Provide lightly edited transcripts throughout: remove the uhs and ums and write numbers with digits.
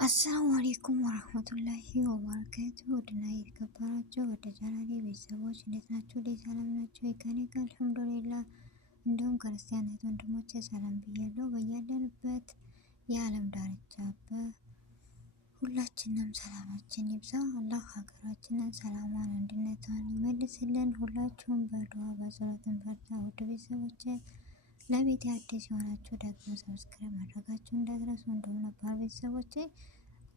አሰላሙ አሌይኩም ወረህመቱላሂ ወበረካቱ። ውድና የተከበራችሁ ወደ ቻናሌ ቤተሰቦች እንዴት ናችሁ? ሰላም ናቸው? ከኔ ጋር አልሐምዱሊላህ። እንዲሁም ክርስቲያናት ወንድሞቼ ሰላም ብያለሁ። በያለንበት የዓለም ዳርቻ ሁላችንም ሰላማችን ይብዛ። አላህ ሀገራችንን ሰላሟን አንድነቷን ይመልስልን። ሁላችሁም በዱዓ በጸሎትን በርታ። ውድ ቤተሰቦቼ ለቤት አዲስ የሆናችሁ ደግሞ ሰብስክራይብ ማድረጋችሁ እንዳትረሱ። እንደውም ነባር ቤተሰቦቼ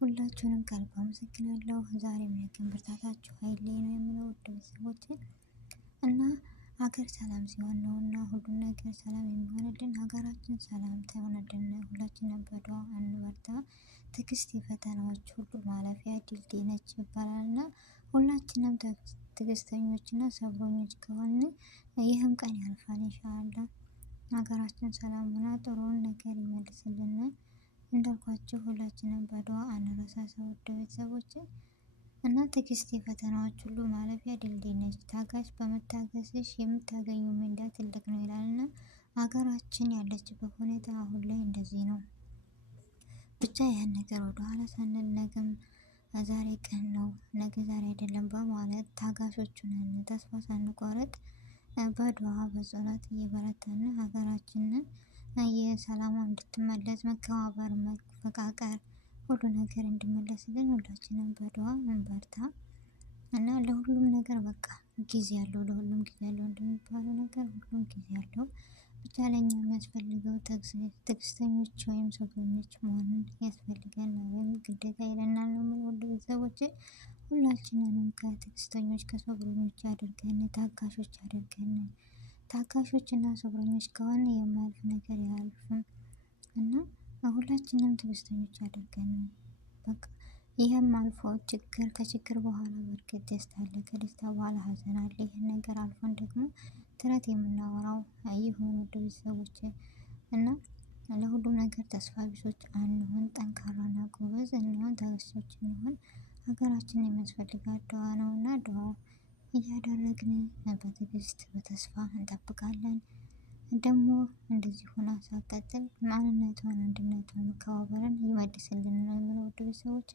ሁላችሁንም ከልብ አመሰግናለሁ። ዛሬ ምንግን ብርታታችሁ ኃይሌ ነው የሚለው ውድ ቤተሰቦቼ እና ሀገር ሰላም ሲሆን ነው እና ሁሉም ነገር ሰላም የሚሆንልን። ሀገራችን ሰላም ትሆንልን። ሁላችንም በዱዓ እንበርታ። ትዕግስት የፈተናዎች ሁሉ ማለፊያ ድልድይ ነች ይባላል እና ሁላችንም ትዕግስተኞች እና ሰብረኞች ከሆነ ይህም ቀን ያልፋል ኢንሻአላህ። ሀገራችን ሰላም ሆና ጥሩን ነገር ይመልስልን። እንዳልኳችሁ ሁላችንም በዱዓ አንረሳሳ ውድ ቤተሰቦች እና ትዕግስት የፈተናዎች ሁሉ ማለፊያ ድልድይ ነች። ታጋሽ በመታገስሽ የምታገኙ ምንዳ ትልቅ ነው ይላልና ሀገራችን ያለችበት ሁኔታ አሁን ላይ እንደዚህ ነው። ብቻ ያን ነገር ወደኋላ ሳንል ነገም ዛሬ ቀን ነው ነገ ዛሬ አይደለም በማለት ታጋሾች ነን። ተስፋ ሳንቆርጥ በዱዓ በጸሎት እየበረታን ሀገራችንን የሰላሟ እንድትመለስ መከባበር፣ መፈቃቀር ሁሉ ነገር እንዲመለስልን ሁላችንም በዱዓ እንበርታ እና ለሁሉም ነገር በቃ ጊዜ ያለው ለሁሉም ጊዜ ያለው እንደሚባለው ነገር ሁሉም ጊዜ ያለው። ብቻ ለኛ የሚያስፈልገው ትዕግስተኞች ወይም ሰብረኞች መሆንን ያስፈልገን ወይም ግዴታ ይለናል ነው ውድ ቤተሰቦቼ። ሁላችንንም ከትዕግስተኞች ከሰብረኞች አድርገን ታጋሾች አድርገን ታጋሾች እና ሰብረኞች ከሆነ የማያልፍ ነገር አያልፍም እና ሁላችንም ትዕግስተኞች አድርገን በቃ ይህም አልፎ ችግር ከችግር በኋላ በርግጥ ደስታ አለ፣ ከደስታ በኋላ ሀዘን አለ። ይህን ነገር አልፎን ደግሞ ትረት የምናወራው ይሁን ውድ ቤተሰቦቼ እና ለሁሉም ነገር ተስፋ ቢሶች አንሆን፣ ጠንካራና ጎበዝ እንሆን፣ ታጋሾች እንሆን። ሀገራችንን የሚያስፈልጋት ዱዓ ነውና ዱዓ እያደረግን በትዕግስት በተስፋ እንጠብቃለን። ደግሞ እንደዚህ ሆና ሳትቀጥል ማንነቷን አንድነቷን መከባበርን ይመልስልን ነው የምለው ውድ ቤተሰቦቼ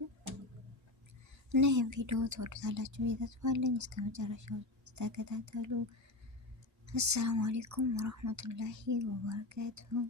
እና ይህን ቪዲዮ ትወዱታላችሁ ብዬ ተስፋ አለኝ። እስከ መጨረሻው ተከታተሉ። አሰላሙ አሌይኩም ወረህመቱላሂ ወበረካቱሁ።